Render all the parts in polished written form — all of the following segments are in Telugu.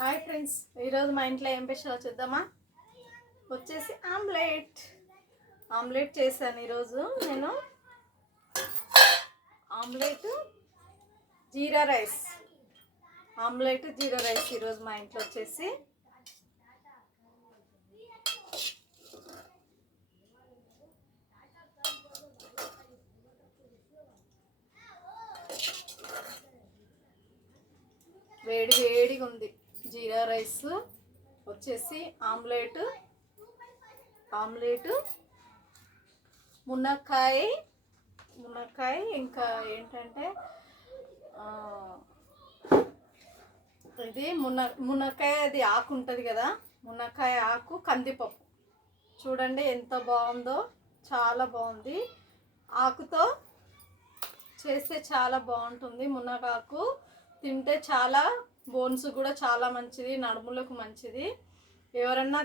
హాయ్ ఫ్రెండ్స్, ఈరోజు మా ఇంట్లో ఏం స్పెషల్ చూద్దామా. వచ్చేసి ఆమ్లెట్ చేశాను ఈరోజు నేను. ఆమ్లెట్ జీరా రైస్ ఈరోజు మా ఇంట్లో వచ్చేసి. వేడిగా ఉంది జీరా రైస్ వచ్చేసి. ఆమ్లెట్ మునక్కాయ ఇంకా ఏంటంటే ఇది మునక్కాయ అది ఆకు ఉంటుంది కదా, మునక్కాయ ఆకు కందిపప్పు. చూడండి ఎంత బాగుందో, చాలా బాగుంది. ఆకుతో చేస్తే చాలా బాగుంటుంది. మునగాకు తింటే చాలా బోన్స్ కూడా చాలా మంచిది, నడుములకు మంచిది. ఎవరన్నా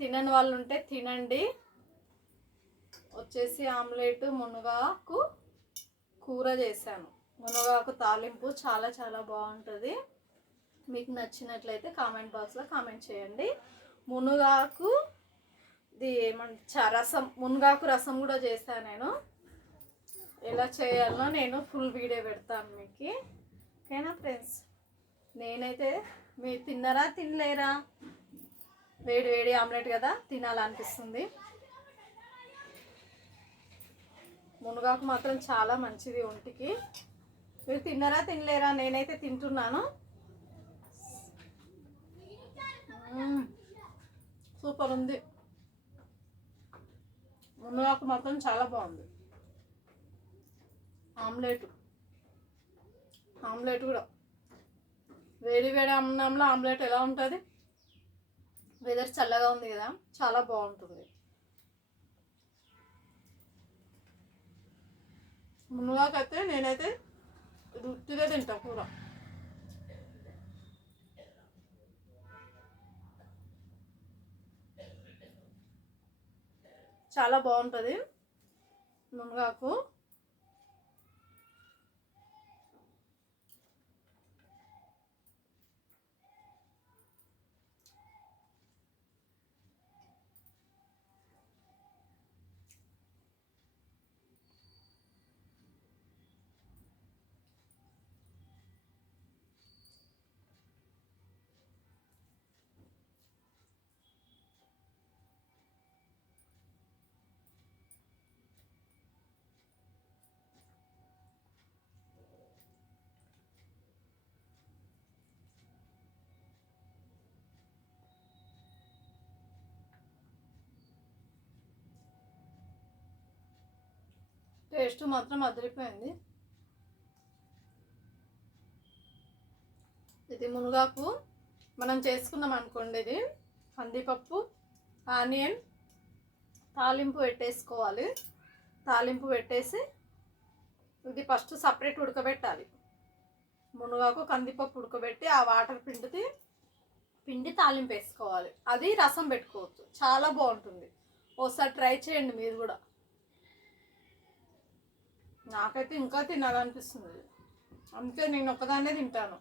తినని వాళ్ళు ఉంటే తినండి. వచ్చేసి ఆమ్లెట్ మునగాకు కూర చేశాను. మునగాకు తాలింపు చాలా చాలా బాగుంటుంది. మీకు నచ్చినట్లయితే కామెంట్ బాక్స్లో కామెంట్ చేయండి. మునగాకు మునగాకు రసం కూడా చేశాను నేను. ఎలా చేయాలో నేను ఫుల్ వీడియో పెడతాను మీకు. ఓకేనా ఫ్రెండ్స్? నేనైతే మీరు తిన్నారా తినలేరా? వేడి ఆమ్లెట్ కదా, తినాలనిపిస్తుంది. మునగాకు మాత్రం చాలా మంచిది ఒంటికి. మీరు తిన్నారా తినలేరా? నేనైతే తింటున్నాను. సూపర్ ఉంది. మునగాకు మాత్రం చాలా బాగుంది. ఆమ్లెట్ కూడా వేడి అన్నంలో ఆమ్లెట్ ఎలా ఉంటుంది? వెదర్ చల్లగా ఉంది కదా, చాలా బాగుంటుంది. మునగాకైతే నేనైతే రుచిగా తింటా కూర. చాలా బాగుంటుంది మునగాకు. టేస్ట్ మాత్రం అదిరిపోయింది. ఇది మునగాకు మనం చేసుకున్నాం అనుకోండి. ఇది కందిపప్పు, ఆనియన్ తాలింపు పెట్టేసుకోవాలి. తాలింపు పెట్టేసి ఇది ఫస్ట్ సపరేట్ ఉడకబెట్టాలి. మునగాకు కందిపప్పు ఉడకబెట్టి ఆ వాటర్ పిండి తాలింపు వేసుకోవాలి. అది రసం పెట్టుకోవచ్చు, చాలా బాగుంటుంది. ఒకసారి ట్రై చేయండి మీరు కూడా. నాకైతే ఇంకా తినాలనిపిస్తుంది, అందుకే నేను ఒక్కదాన్నే తింటాను.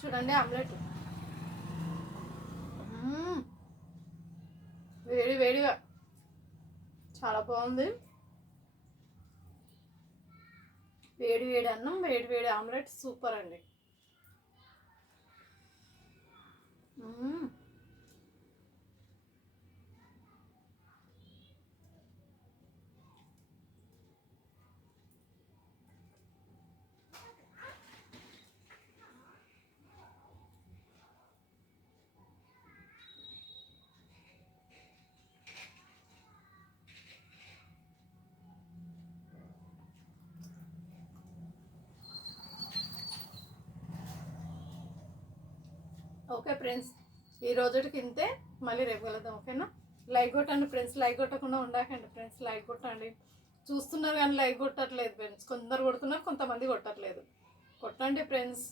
చూడండి ఆమ్లెట్ వేడిగా చాలా బాగుంది. వేడి అన్నం, వేడి ఆమ్లెట్ సూపర్ అండి. ఓకే ఫ్రెండ్స్, ఈ రోజుకి ఇంతే. మళ్ళీ రేపు కలుద్దాం. ఓకేనా? లైక్ కొట్టండి ఫ్రెండ్స్, లైక్ కొట్టకుండా ఉండకండి ఫ్రెండ్స్, లైక్ కొట్టండి. చూస్తున్నారు కానీ లైక్ కొట్టట్లేదు ఫ్రెండ్స్, కొందరు కొడుతున్నారు కొంతమంది కొట్టట్లేదు. కొట్టండి ఫ్రెండ్స్.